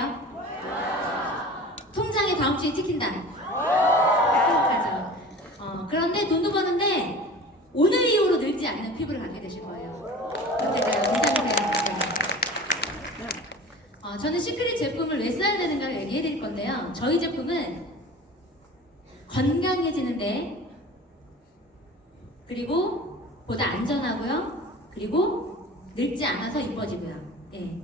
해주세요. 통장에 다음 주에 찍힌다. 행복하죠. 그런데 돈도 버는데 오늘 이후로 늙지 않는 피부를 갖게 되실 거예요. 어떨까요? 괜찮으세요? 저는 시크릿 제품을 왜 써야 되는가를 얘기해 드릴 건데요. 저희 제품은 건강해지는데, 그리고 보다 안전하고요. 그리고 늙지 않아서 이뻐지고요. 예.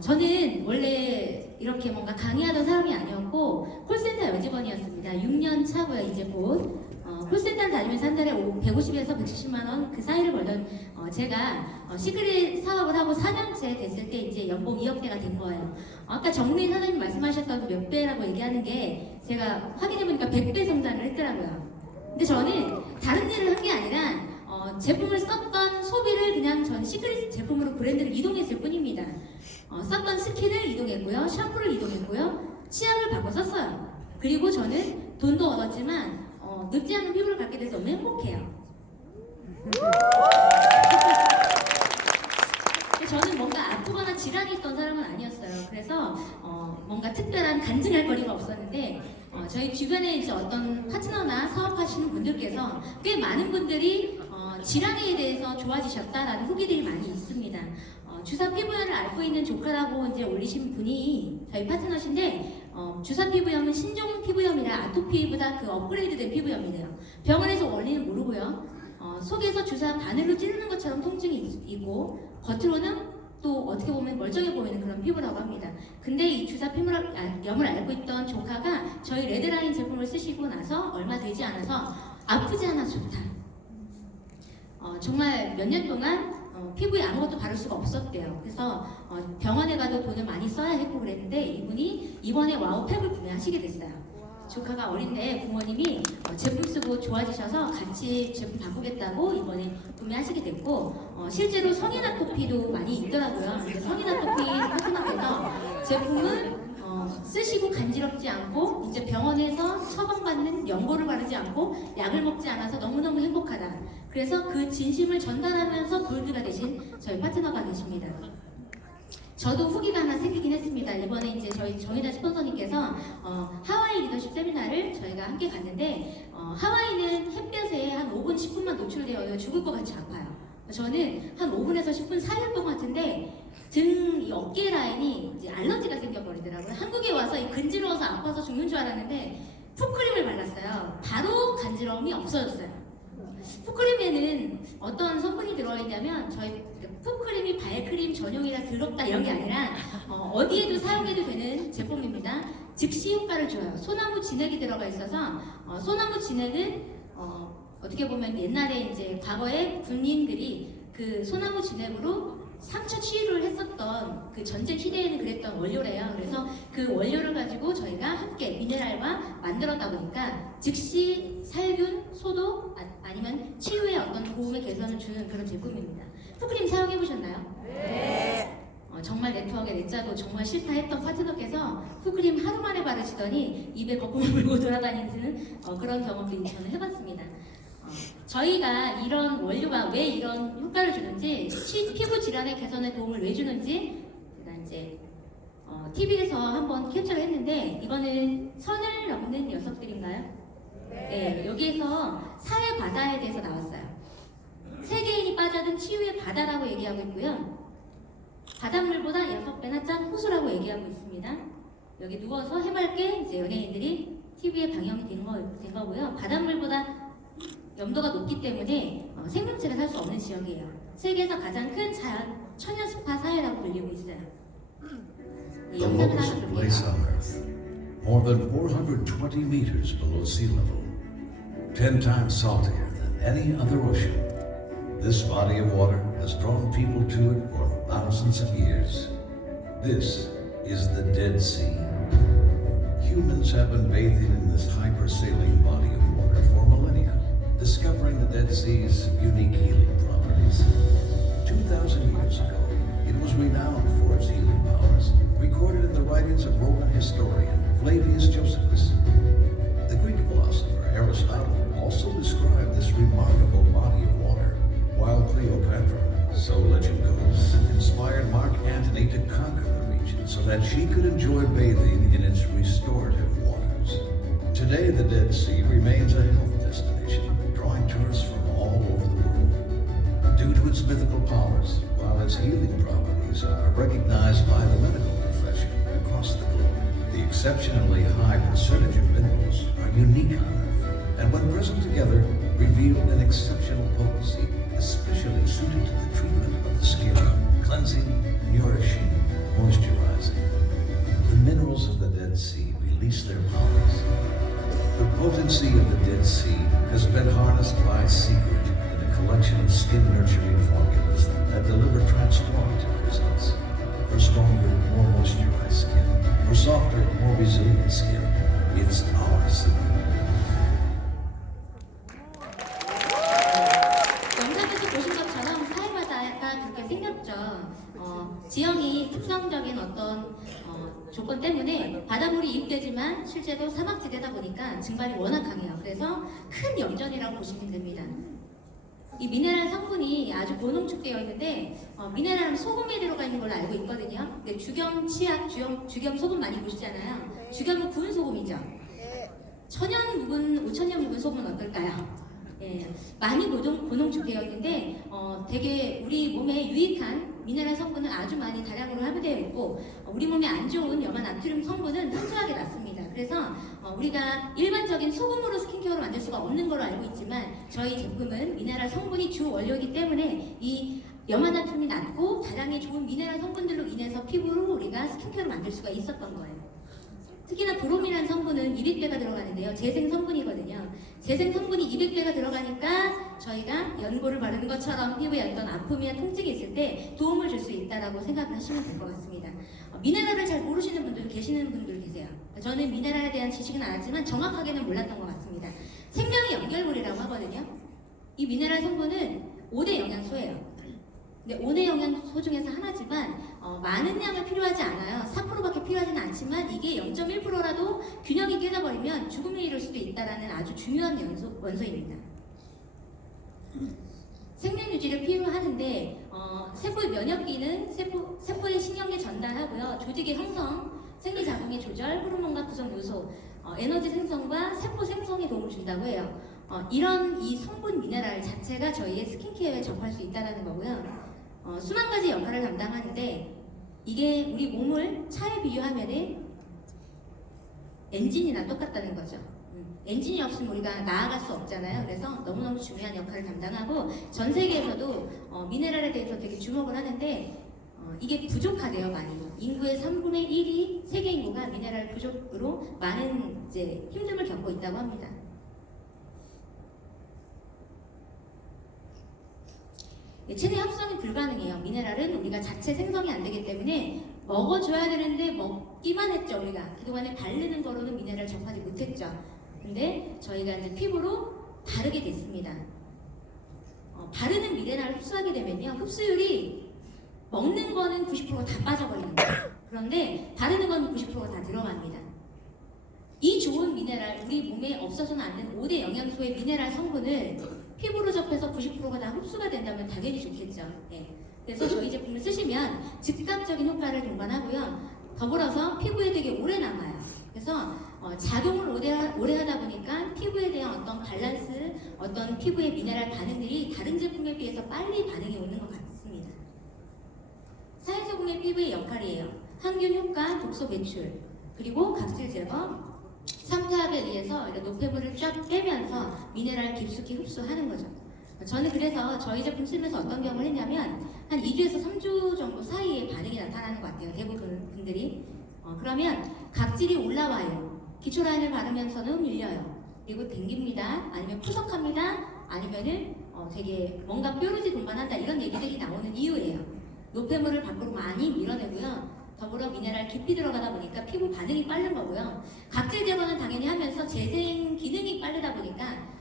저는 원래 이렇게 뭔가 강의하던 사람이 아니었고 콜센터 여직원이었습니다. 6년 차고요. 이제 곧 콜센터를 다니면서 한 달에 150에서 170만 원 그 사이를 벌던 제가 시크릿 사업을 하고 4년째 됐을 때 이제 연봉 2억대가 된 거예요. 아까 정민 사장님 말씀하셨던 몇 배라고 얘기하는 게 제가 확인해보니까 100배 성장을 했더라고요. 근데 저는 다른 일을 한 게 아니라 제품을 썼던 소비를 그냥 저는 시크릿 제품으로 브랜드를 이동했을 뿐입니다. 썼던 스킨을 이동했고요, 샴푸를 이동했고요, 치약을 바꿔 썼어요. 그리고 저는 돈도 얻었지만 늙지 않은 피부를 갖게 돼서 너무 행복해요. 저는 뭔가 아프거나 질환이 있던 사람은 아니었어요. 그래서 뭔가 특별한 간증할 거리가 없었는데 저희 주변에 이제 어떤 파트너나 사업하시는 분들께서 꽤 많은 분들이 질환에 대해서 좋아지셨다라는 후기들이 많이 있습니다. 주사 피부염을 앓고 있는 조카라고 이제 올리신 분이 저희 파트너신데 주사 피부염은 신종 피부염이라 아토피보다 그 업그레이드된 피부염이래요. 병원에서 원리는 모르고요. 속에서 주사 바늘로 찌르는 것처럼 통증이 있고 겉으로는 또 어떻게 보면 멀쩡해 보이는 그런 피부라고 합니다. 근데 이 주사 피부염을 앓고 있던 조카가 저희 레드라인 제품을 쓰시고 나서 얼마 되지 않아서 아프지 않아 좋다. 정말 몇 년 동안 피부에 아무것도 바를 수가 없었대요. 그래서 병원에 가도 돈을 많이 써야 했고 그랬는데 이분이 이번에 와우팩을 구매하시게 됐어요. 조카가 어린데 부모님이 제품 쓰고 좋아지셔서 같이 제품 바꾸겠다고 이번에 구매하시게 됐고 실제로 성인 아토피도 많이 있더라고요. 근데 성인 아토피 파트너께서 제품을 쓰시고 간지럽지 않고 이제 병원에서 처방받는 연고를 바르지 않고 약을 먹지 않아서 너무너무 행복하다. 그래서 그 진심을 전달하면서 골드가 되신 저희 파트너가 계십니다. 저도 후기가 하나 생기긴 했습니다. 이번에 이제 저희 정의다 스폰서님께서 하와이 리더십 세미나를 저희가 함께 갔는데 하와이는 햇볕에 한 5분, 10분만 노출되어요. 죽을 것 같이 아파요. 저는 한 5분에서 10분 사이였던 것 같은데 이 어깨 라인이 이제 알러지가 생겨버리더라고요. 한국에 와서 이 근지러워서 아파서 죽는 줄 알았는데 풋크림을 발랐어요. 바로 간지러움이 없어졌어요. 풋크림에는 어떤 성분이 들어있냐면 저희 풋크림이 발크림 전용이라 더럽다 이런 게 아니라 어디에도 사용해도 되는 제품입니다. 즉시 효과를 줘요. 소나무 진액이 들어가 있어서 소나무 진액은 어떻게 보면 옛날에 이제 과거에 군인들이 그 소나무 진액으로 상처 치유를 했었던 그 전쟁 시대에는 그랬던 원료래요. 그래서 그 원료를 가지고 저희가 함께 미네랄과 만들었다 보니까 즉시 살균, 소독 아니면 치유에 어떤 도움의 개선을 주는 그런 제품입니다. 풋크림 사용해 보셨나요? 네. 정말 네트워크에 내짜도 정말 싫다 했던 파트너께서 풋크림 하루 만에 바르시더니 입에 거품을 물고 돌아다니는 그런 경험도 저는 해봤습니다. 저희가 이런 원료가 왜 이런 효과를 주는지, 피부 질환의 개선에 도움을 왜 주는지 제가 이제 TV에서 한번 캡처를 했는데 이거는 선을 넘는 녀석들인가요? 네, 여기에서 사회 바다에 대해서 나왔어요. 세계인이 빠져든 치유의 바다라고 얘기하고 있고요. 바닷물보다 6배나 짠 호수라고 얘기하고 있습니다. 여기 누워서 해맑게 이제 연예인들이 TV에 방영이 된 거고요. 바닷물보다 염도가 높기 때문에 생명체가 살 수 없는 지역이에요. 세계에서 가장 큰 천연 스파 사회라고 불리고 있어요. 이 The 영상을 lowest 하나 place 볼게요. on Earth, more than 420 meters below sea level, 10 times saltier than any other ocean. This body of water has drawn people to it for thousands of years. This is the Dead Sea. Humans have been bathing in this hypersaline body of water for millennia, discovering the Dead Sea's unique healing properties. 2,000 years ago, it was renowned for its healing powers, recorded in the writings of Roman historian Flavius Josephus. The Greek philosopher Aristotle also described this remarkable body of water, Cleopatra, so legend goes, inspired Mark Antony to conquer the region so that she could enjoy bathing in its restorative waters. Today, the Dead Sea remains a health destination, drawing tourists from all over the world. Due to its mythical powers, while its healing properties are recognized by the medical profession across the globe, the exceptionally high percentage of minerals are unique on Earth, and when present together, reveal an exceptional potency, especially suited to the treatment of the skin, cleansing, nourishing, moisturizing. The minerals of the Dead Sea release their powers. The potency of the Dead Sea has been harnessed by Secret in a collection of skin-nurturing formulas that deliver transformative results. For stronger, more moisturized skin, for softer, more resilient skin, it's our secret. 영상에서 보신 것처럼 사해바다가 그렇게 생겼죠. 지형이 특성적인 어떤 조건 때문에 바닷물이 이입되지만 실제로 사막지대다 보니까 증발이 워낙 강해요. 그래서 큰 염전이라고 보시면 됩니다. 이 미네랄 성분이 아주 고농축되어 있는데 미네랄은 소금에 들어가 있는 걸로 알고 있거든요. 근데 주겸 치약, 주겸 소금 많이 보시잖아요. 주겸은 구운 소금이죠. 천연 묵은, 5천년 묵은 소금은 어떨까요? 예, 많이 고농축되어 있는데 되게 우리 몸에 유익한 미네랄 성분은 아주 많이 다량으로 함유되어 있고 우리 몸에 안 좋은 염화 나트륨 성분은 현저하게 낮습니다. 그래서 우리가 일반적인 소금으로 스킨케어를 만들 수가 없는 걸로 알고 있지만 저희 제품은 미네랄 성분이 주 원료이기 때문에 이 염화 나트륨이 낮고 다량의 좋은 미네랄 성분들로 인해서 피부로 우리가 스킨케어를 만들 수가 있었던 거예요. 특히나 브롬이라는 성분은 200배가 들어가는데요. 재생 성분이거든요. 재생 성분이 200배가 들어가니까 저희가 연고를 바르는 것처럼 피부에 어떤 아픔이나 통증이 있을 때 도움을 줄 수 있다고 생각하시면 될 것 같습니다. 미네랄을 잘 모르시는 분들 계시는 분들 계세요. 저는 미네랄에 대한 지식은 알았지만 정확하게는 몰랐던 것 같습니다. 생명의 연결고리라고 하거든요. 이 미네랄 성분은 5대 영양소예요. 근데 5대 영양소 중에서 하나지만 많은 양은 필요하지 않아요. 4%밖에 필요하지는 않지만 이게 0.1%라도 균형이 깨져버리면 죽음에 이를 수도 있다는 아주 중요한 원소입니다. 생명 유지를 필요하는데 세포의 면역기는 세포의 신경에 전달하고요. 조직의 형성, 생리작용의 조절, 호르몬과 구성 요소, 에너지 생성과 세포 생성에 도움을 준다고 해요. 이런 이 성분 미네랄 자체가 저희의 스킨케어에 접할 수 있다는 거고요. 수만 가지 역할을 담당하는데 이게 우리 몸을 차에 비유하면 엔진이나 똑같다는 거죠. 엔진이 없으면 우리가 나아갈 수 없잖아요. 그래서 너무너무 중요한 역할을 담당하고 전 세계에서도 미네랄에 대해서 되게 주목을 하는데 이게 부족하대요. 많이. 인구의 3분의 1이 세계 인구가 미네랄 부족으로 많은 이제 힘듦을 겪고 있다고 합니다. 체내 합성이 불가능해요. 미네랄은 우리가 자체 생성이 안 되기 때문에 먹어줘야 되는데 먹기만 했죠. 우리가 그동안에 바르는 거로는 미네랄 접하지 못했죠. 근데 저희가 이제 피부로 바르게 됐습니다. 바르는 미네랄을 흡수하게 되면요, 흡수율이 먹는 거는 90%가 다 빠져버리는 거예요. 그런데 바르는 건 90%가 다 들어갑니다. 이 좋은 미네랄, 우리 몸에 없어서는 안 되는 5대 영양소의 미네랄 성분을 피부로 접해서 90%가 다 흡수가 된다면 당연히 좋겠죠. 네. 그래서 저희 제품을 쓰시면 즉각적인 효과를 동반하고요. 더불어서 피부에 되게 오래 남아요. 그래서 작용을 오래 하다 보니까 피부에 대한 어떤 밸런스, 어떤 피부의 미네랄 반응들이 다른 제품에 비해서 빨리 반응이 오는 것 같습니다. 사해소금의 피부의 역할이에요. 항균 효과, 독소 배출, 그리고 각질 제거, 삼투압에 의해서 이런 노폐물을 쫙 빼면서 미네랄 깊숙이 흡수하는 거죠. 저는 그래서 저희 제품 쓰면서 어떤 경험을 했냐면 한 2주에서 3주 정도 사이에 반응이 나타나는 것 같아요. 대부분 분들이. 그러면 각질이 올라와요. 기초 라인을 바르면서는 밀려요. 그리고 댕깁니다. 아니면 푸석합니다. 아니면은 되게 뭔가 뾰루지 동반한다. 이런 얘기들이 나오는 이유예요. 노폐물을 밖으로 많이 밀어내고요. 더불어 미네랄 깊이 들어가다 보니까 피부 반응이 빠른 거고요. 각질 제거는 당연히 하면서 재생 기능이 빠르다 보니까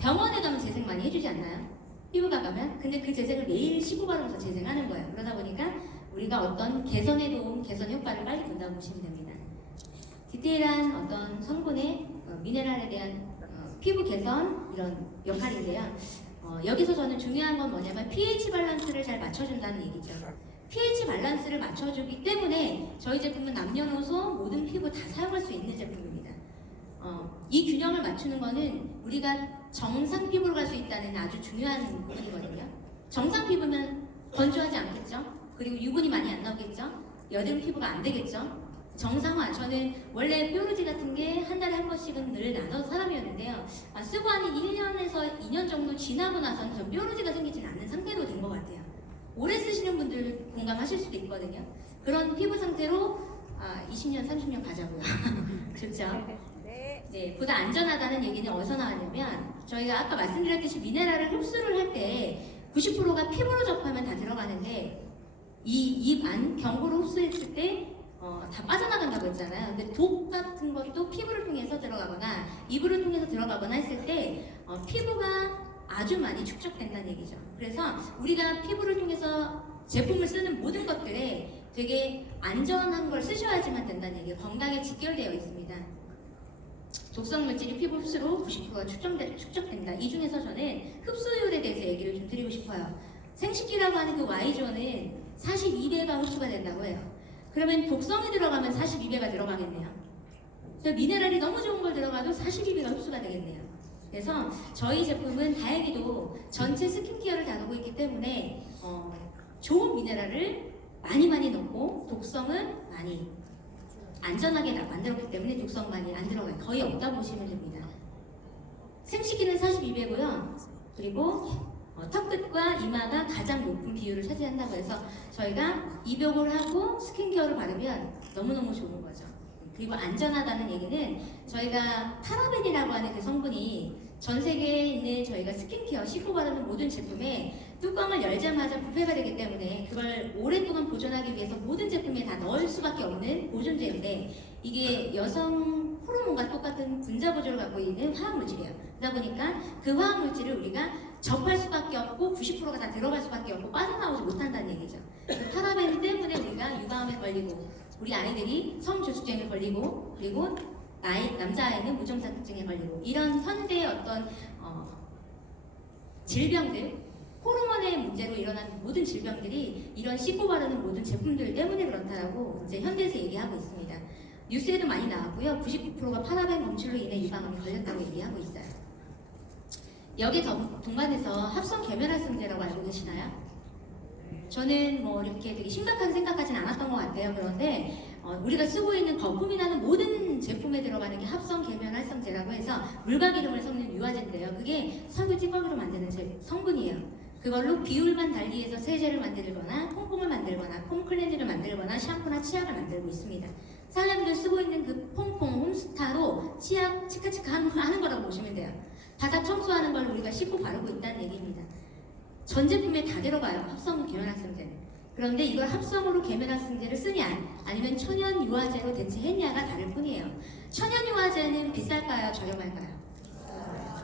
병원에 가면 재생 많이 해주지 않나요? 피부과 가면? 근데 그 재생을 매일 씻고 바르면서 재생하는 거예요. 그러다 보니까 우리가 어떤 개선에 도움, 개선 효과를 빨리 본다고 보시면 됩니다. 디테일한 어떤 성분의 미네랄에 대한 피부 개선 이런 역할인데요. 여기서 저는 중요한 건 뭐냐면 pH 밸런스를 잘 맞춰준다는 얘기죠. pH 밸런스를 맞춰주기 때문에 저희 제품은 남녀노소 모든 피부 다 사용할 수 있는 제품입니다. 이 균형을 맞추는 거는 우리가 정상 피부로 갈 수 있다는 아주 중요한 부분이거든요. 정상 피부면 건조하지 않겠죠? 그리고 유분이 많이 안 나오겠죠? 여드름 피부가 안 되겠죠? 정상화, 저는 원래 뾰루지 같은 게 한 달에 한 번씩은 늘 나던 사람이었는데요. 쓰고 한 1년에서 2년 정도 지나고 나서는 전 뾰루지가 생기지는 않는 상태로 된 것 같아요. 오래 쓰시는 분들 공감하실 수도 있거든요. 그런 피부 상태로 20년, 30년 가자고요. 그렇죠? 네, 보다 안전하다는 얘기는 어디서 나왔냐면 저희가 아까 말씀드렸듯이 미네랄을 흡수를 할 때 90%가 피부로 접하면 다 들어가는데 이 입 안 경구로 흡수했을 때 다 빠져나간다고 했잖아요. 근데 독 같은 것도 피부를 통해서 들어가거나 입을 통해서 들어가거나 했을 때 피부가 아주 많이 축적된다는 얘기죠. 그래서 우리가 피부를 통해서 제품을 쓰는 모든 것들에 되게 안전한 걸 쓰셔야지만 된다는 얘기예요. 건강에 직결되어 있습니다. 독성 물질이 피부 흡수로 90%가 축적된다. 이 중에서 저는 흡수율에 대해서 얘기를 좀 드리고 싶어요. 생식기라고 하는 그 Y존은 42배가 흡수가 된다고 해요. 그러면 독성이 들어가면 42배가 들어가겠네요. 그래서 미네랄이 너무 좋은 걸 들어가도 42배가 흡수가 되겠네요. 그래서 저희 제품은 다행히도 전체 스킨케어를 다루고 있기 때문에 좋은 미네랄을 많이 넣고 독성은 많이 안전하게 만들었기 때문에 독성 많이 안 들어가요. 거의 없다고 보시면 됩니다. 생식기는 42배고요. 그리고 턱끝과 이마가 가장 높은 비율을 차지한다고 해서 저희가 입욕을 하고 스킨케어를 바르면 너무너무 좋은 거죠. 그리고 안전하다는 얘기는 저희가 파라벤이라고 하는 그 성분이 전 세계에 있는 저희가 스킨케어 씻고 바르는 모든 제품에 뚜껑을 열자마자 부패가 되기 때문에 그걸 오랫동안 보존하기 위해서 모든 제품에 다 넣을 수밖에 없는 보존제인데 이게 여성 호르몬과 똑같은 분자 보조를 갖고 있는 화학물질이에요. 그러다 보니까 그 화학물질을 우리가 접할 수밖에 없고 90%가 다 들어갈 수밖에 없고 빠져나오지 못한다는 얘기죠. 파라벤 때문에 우리가 유방암에 걸리고 우리 아이들이 성조숙증에 걸리고 그리고 남자아이는 무정자증에 걸리고 이런 현대의 어떤 질병들 호르몬의 문제로 일어나는 모든 질병들이 이런 씻고 바르는 모든 제품들 때문에 그렇다라고 이제 현대에서 얘기하고 있습니다. 뉴스에도 많이 나왔고요. 99%가 파라벤 검출로 인해 유방암에 걸렸다고 얘기하고 있어요. 여기 동반해서 합성 계면활성제라고 알고 계시나요? 저는 뭐 이렇게 되게 심각하게 생각하진 않았던 것 같아요. 그런데 우리가 쓰고 있는 거품이라는 모든 제품에 들어가는 게 합성 계면활성제라고 해서 물과 기름을 섞는 유화제인데요. 그게 석유 찌꺼기로 만드는 성분이에요. 그걸로 비율만 달리해서 세제를 만들거나 퐁퐁을 만들거나 폼 클렌징을 만들거나 샴푸나 치약을 만들고 있습니다. 사람들 쓰고 있는 그 퐁퐁 홈스타로 치약 치카치카 하는 거라고 보시면 돼요. 바닥 청소하는 걸 우리가 씻고 바르고 있다는 얘기입니다. 전 제품에 다 들어가요. 합성 계면활성제는. 그런데 이걸 합성으로 계면활성제를 쓰냐 아니면 천연 유화제로 대체했냐가 다를 뿐이에요. 천연 유화제는 비쌀까요? 저렴할까요?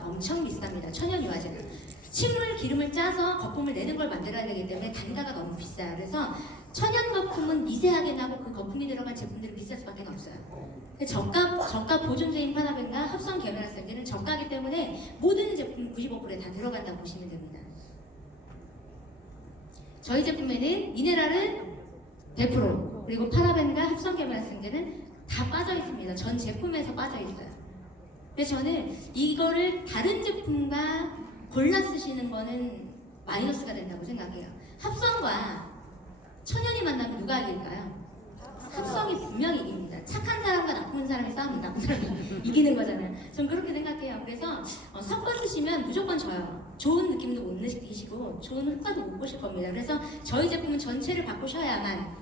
엄청 비쌉니다. 천연 유화제는. 침을 기름을 짜서 거품을 내는 걸 만들어야 되기 때문에 단가가 너무 비싸요. 그래서 천연 거품은 미세하게 나고 그 거품이 들어간 제품들은 비쌀 수밖에 없어요. 저가 보존제인 파라벤과 합성 계면활성제는 저가기 때문에 모든 제품 95%에 다 들어간다고 보시면 됩니다. 저희 제품에는 미네랄은 100% 그리고 파라벤과 합성 계면활성제는 다 빠져 있습니다. 전 제품에서 빠져 있어요. 그래서 저는 이거를 다른 제품과 골라 쓰시는 거는 마이너스가 된다고 생각해요. 합성과 천연이 만나면 누가 이길까요? 합성이 분명히 이깁니다. 착한 사람과 나쁜 사람이 싸우면 나쁜 사람이 이기는 거잖아요. 전 그렇게 생각해요. 그래서 섞어 쓰시면 무조건 져요. 좋은 느낌도 못 느끼시고 좋은 효과도 못 보실 겁니다. 그래서 저희 제품은 전체를 바꾸셔야만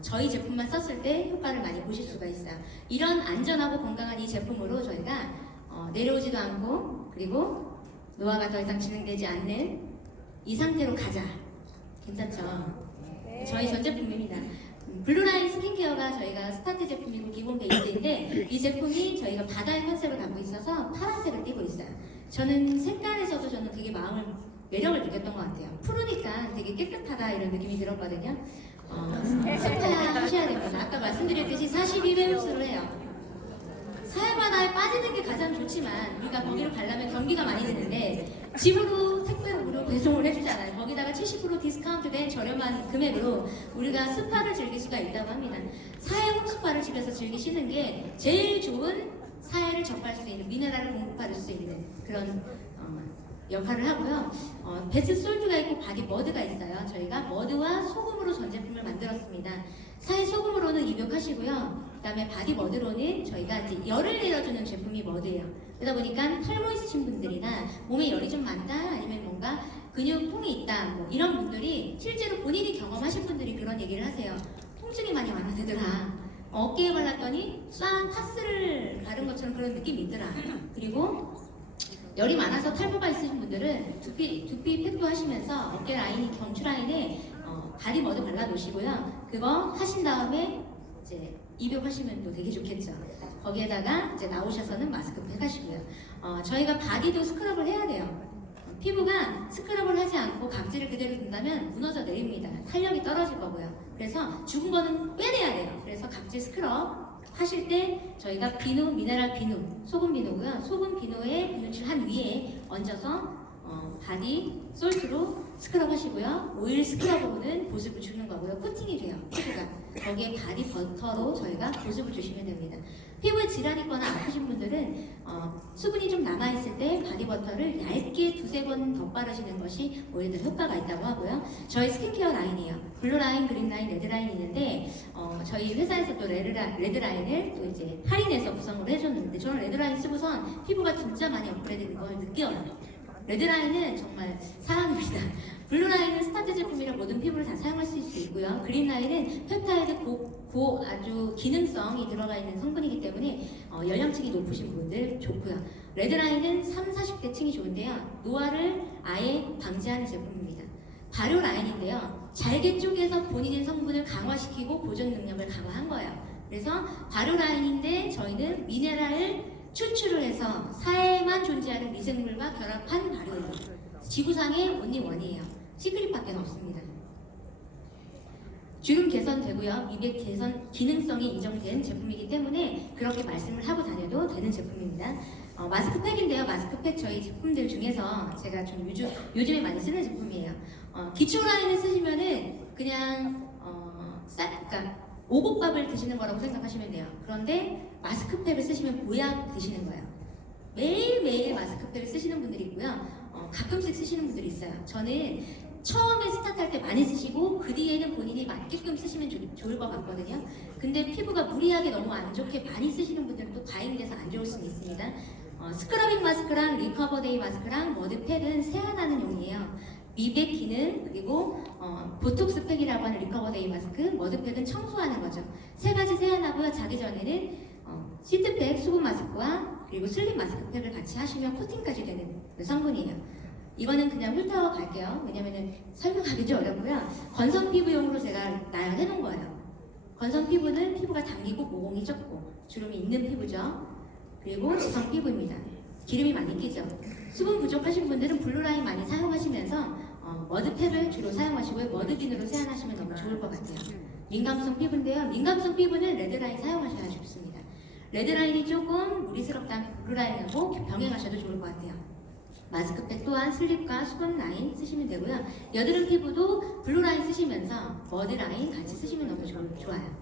저희 제품만 썼을 때 효과를 많이 보실 수가 있어요. 이런 안전하고 건강한 이 제품으로 저희가 내려오지도 않고 그리고 노화가 더 이상 진행되지 않는 이 상태로 가자. 괜찮죠? 네. 저희 전 제품입니다. 블루라인 스킨케어가 저희가 스타트 제품이고 기본 베이스인데 이 제품이 저희가 바다의 컨셉을 갖고 있어서 파란색을 띠고 있어요. 저는 색깔에서도 저는 되게 매력을 느꼈던 것 같아요. 푸르니까 되게 깨끗하다 이런 느낌이 들었거든요. 스파 하셔야 됩니다. 아까 말씀드렸듯이 42배 흡수를 해요. 사해바다에 빠지는 게 가장 좋지만 우리가 거기로 가려면 경비가 많이 드는데 집으로 택배로 무료 배송을 해주잖아요. 거기다가 70% 디스카운트된 저렴한 금액으로 우리가 스파를 즐길 수가 있다고 합니다. 사해 홈스파를 집에서 즐기시는 게 제일 좋은 사해를 접할 수 있는, 미네랄을 공급받을 수 있는 그런 역할을 하고요. 베스 솔트가 있고 바디 머드가 있어요. 저희가 머드와 소금으로 전 제품을 만들었습니다. 사해 소금으로는 입욕하시고요. 그 다음에 바디 머드로는 저희가 이제 열을 내려주는 제품이 머드예요. 그러다 보니까 탈모 있으신 분들이나 몸에 열이 좀 많다, 아니면 뭔가 근육통이 있다, 뭐 이런 분들이 실제로 본인이 경험하신 분들이 그런 얘기를 하세요. 통증이 많이 완화되더라. 어깨에 발랐더니 싹 파스를 바른 것처럼 그런 느낌이 있더라. 그리고 열이 많아서 탈모가 있으신 분들은 두피 팩도 하시면서 어깨 라인이 경추 라인에 바디 머드 발라 놓으시고요. 그거 하신 다음에 이제 입욕하시면 또 되게 좋겠죠. 거기에다가 이제 나오셔서는 마스크팩 하시고요. 저희가 바디도 스크럽을 해야 돼요. 피부가 스크럽을 하지 않고 각질을 그대로 둔다면 무너져 내립니다. 탄력이 떨어질 거고요. 그래서 죽은 거는 빼내야 돼요. 그래서 각질 스크럽 하실 때 저희가 비누, 미네랄 비누, 소금 비누고요. 소금 비누에 비누칠 한 위에 얹어서 바디 솔트로 스크럽 하시고요. 오일 스크럽으로는 보습을 주는 거고요. 코팅이 돼요, 피부가. 거기에 바디 버터로 저희가 보습을 주시면 됩니다. 피부에 질환이 있거나 아프신 분들은 수분이 좀 남아있을 때 바디 버터를 얇게 두세 번 덧바르시는 것이 오히려 더 효과가 있다고 하고요. 저희 스킨케어 라인이에요. 블루 라인, 그린 라인, 레드 라인이 있는데 저희 회사에서 또 레드 라인을 또 이제 할인해서 구성을 해줬는데 저는 레드 라인 쓰고선 피부가 진짜 많이 업그레이드된 걸 느껴요. 레드라인은 정말 사랑입니다. 블루라인은 스타트 제품이라 모든 피부를 다 사용하실 수 있고요. 그린라인은 펩타이드 아주 기능성이 들어가 있는 성분이기 때문에 연령층이 높으신 분들 좋고요. 레드라인은 30, 40대 층이 좋은데요. 노화를 아예 방지하는 제품입니다. 발효 라인인데요. 잘게 쪼개서 본인의 성분을 강화시키고 보존 능력을 강화한 거예요. 그래서 발효 라인인데 저희는 미네랄을 추출을 해서 사해에만 존재하는 미생물과 결합한 발효예요. 지구상의 온리 원이에요. 시크릿밖에 없습니다. 주름 개선되고요. 미백 개선 기능성이 인정된 제품이기 때문에 그렇게 말씀을 하고 다녀도 되는 제품입니다. 마스크팩인데요. 마스크팩 저희 제품들 중에서 제가 좀 요즘에 많이 쓰는 제품이에요. 기초 라인을 쓰시면은 그냥 그러니까 오곡밥을 드시는 거라고 생각하시면 돼요. 그런데 마스크팩을 쓰시면 보약 드시는 거예요. 매일매일 마스크팩을 쓰시는 분들이 있고요. 가끔씩 쓰시는 분들이 있어요. 저는 처음에 스타트할 때 많이 쓰시고 그 뒤에는 본인이 맞게끔 쓰시면 좋을 것 같거든요. 근데 피부가 무리하게 너무 안 좋게 많이 쓰시는 분들은 또 과잉돼서 안 좋을 수는 있습니다. 스크러빙 마스크랑 리커버데이 마스크랑 머드팩은 세안하는 용이에요. 미백 기능, 그리고 보톡스 팩이라고 하는 리커버데이 마스크, 머드팩은 청소하는 거죠. 세 가지 세안하고요. 자기 전에는 시트팩, 수분 마스크와 그리고 슬립 마스크팩을 같이 하시면 코팅까지 되는 그 성분이에요. 이거는 그냥 훑어 갈게요. 왜냐면은 설명하기 좀 어렵고요. 건성 피부용으로 제가 나열해 놓은 거예요. 건성 피부는 피부가 당기고 모공이 적고 주름이 있는 피부죠. 그리고 지성 피부입니다. 기름이 많이 끼죠. 수분 부족하신 분들은 블루라인 많이 사용하시면서 머드팩을 주로 사용하시고요. 머드빈으로 세안하시면 너무 좋을 것 같아요. 민감성 피부인데요. 민감성 피부는 레드라인 사용하셔야 좋습니다. 레드라인이 조금 무리스럽다면 블루라인하고 병행하셔도 좋을 것 같아요. 마스크팩 또한 슬립과 수분 라인 쓰시면 되고요. 여드름 피부도 블루라인 쓰시면서 머드라인 같이 쓰시면 너무 좋아요.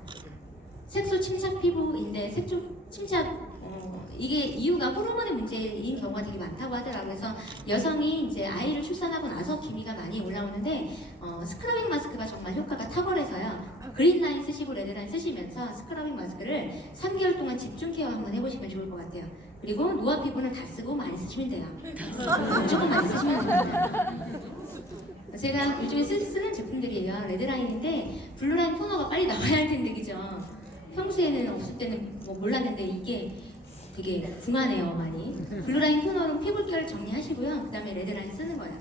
색소 침착 피부인데 색소 침착 이게 이유가 호르몬의 문제인 경우가 되게 많다고 하더라고요. 그래서 여성이 이제 아이를 출산하고 나서 기미가 많이 올라오는데 스크러빙 마스크가 정말 효과가 탁월해서요. 그린라인 쓰시고 레드라인 쓰시면서 스크러빙 마스크를 3개월 동안 집중 케어 한번 해보시면 좋을 것 같아요. 그리고 노화 피부는 다 쓰고 많이 쓰시면 돼요. 무조건 많이 쓰시면 됩니다. 제가 요즘에 쓰는 제품들이에요. 레드라인인데 블루라인 토너가 빨리 나와야 할 텐데 그죠? 평소에는 없을 때는 뭐 몰랐는데 이게 되게 궁하네요 많이. 블루라인 토너로 피부결 정리하시고요. 그 다음에 레드라인 쓰는 거예요.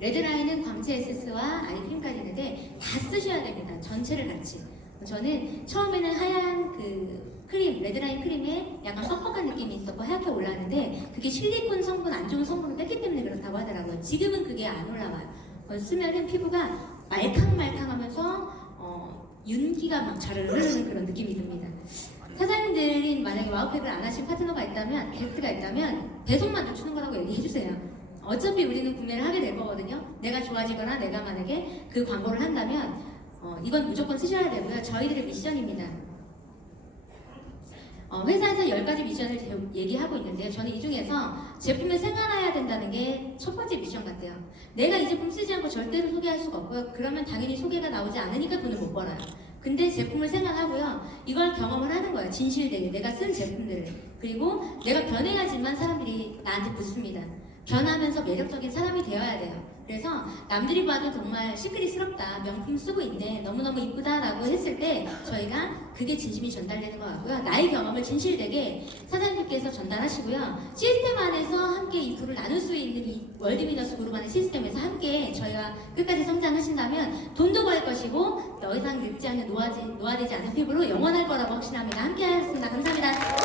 레드라인은 광채 에센스와 아이크림까지 있는데 다 쓰셔야 됩니다. 전체를 같이. 저는 처음에는 하얀 그 크림, 레드라인 크림에 약간 뻑뻑한 느낌이 있었고 하얗게 올라왔는데 그게 실리콘 성분, 안 좋은 성분을 뺐기 때문에 그렇다고 하더라고요. 지금은 그게 안 올라와요. 쓰면은 피부가 말캉말캉하면서 윤기가 막 잘 흐르는 그런 느낌이 듭니다. 사장님들이 만약에 와우팩을 안 하신 파트너가 있다면, 게스트가 있다면 배송만 늦추는 거라고 얘기해주세요. 어차피 우리는 구매를 하게 될 거거든요. 내가 좋아지거나 내가 만약에 그 광고를 한다면 이건 무조건 쓰셔야 되고요. 저희들의 미션입니다. 회사에서 10가지 미션을 얘기하고 있는데요. 저는 이 중에서 제품을 생각해야 된다는 게 첫 번째 미션 같아요. 내가 이 제품 쓰지 않고 절대로 소개할 수가 없고요. 그러면 당연히 소개가 나오지 않으니까 돈을 못 벌어요. 근데 제품을 생각하고요. 이걸 경험을 하는 거예요. 진실되게 내가 쓴 제품들을. 그리고 내가 변해야지만 사람들이 나한테 묻습니다. 변하면서 매력적인 사람이 되어야 돼요. 그래서 남들이 봐도 정말 시크릿스럽다, 명품 쓰고 있네, 너무너무 이쁘다라고 했을 때 저희가 그게 진심이 전달되는 것 같고요. 나의 경험을 진실되게 사장님께서 전달하시고요. 시스템 안에서 함께 이 부를 나눌 수 있는 이 월드미너스 그룹 안의 시스템에서 함께 저희가 끝까지 성장하신다면 돈도 벌 것이고 더 이상 늙지 않는 노화되지 않은 피부로 영원할 거라고 확신합니다. 함께 하였습니다. 감사합니다.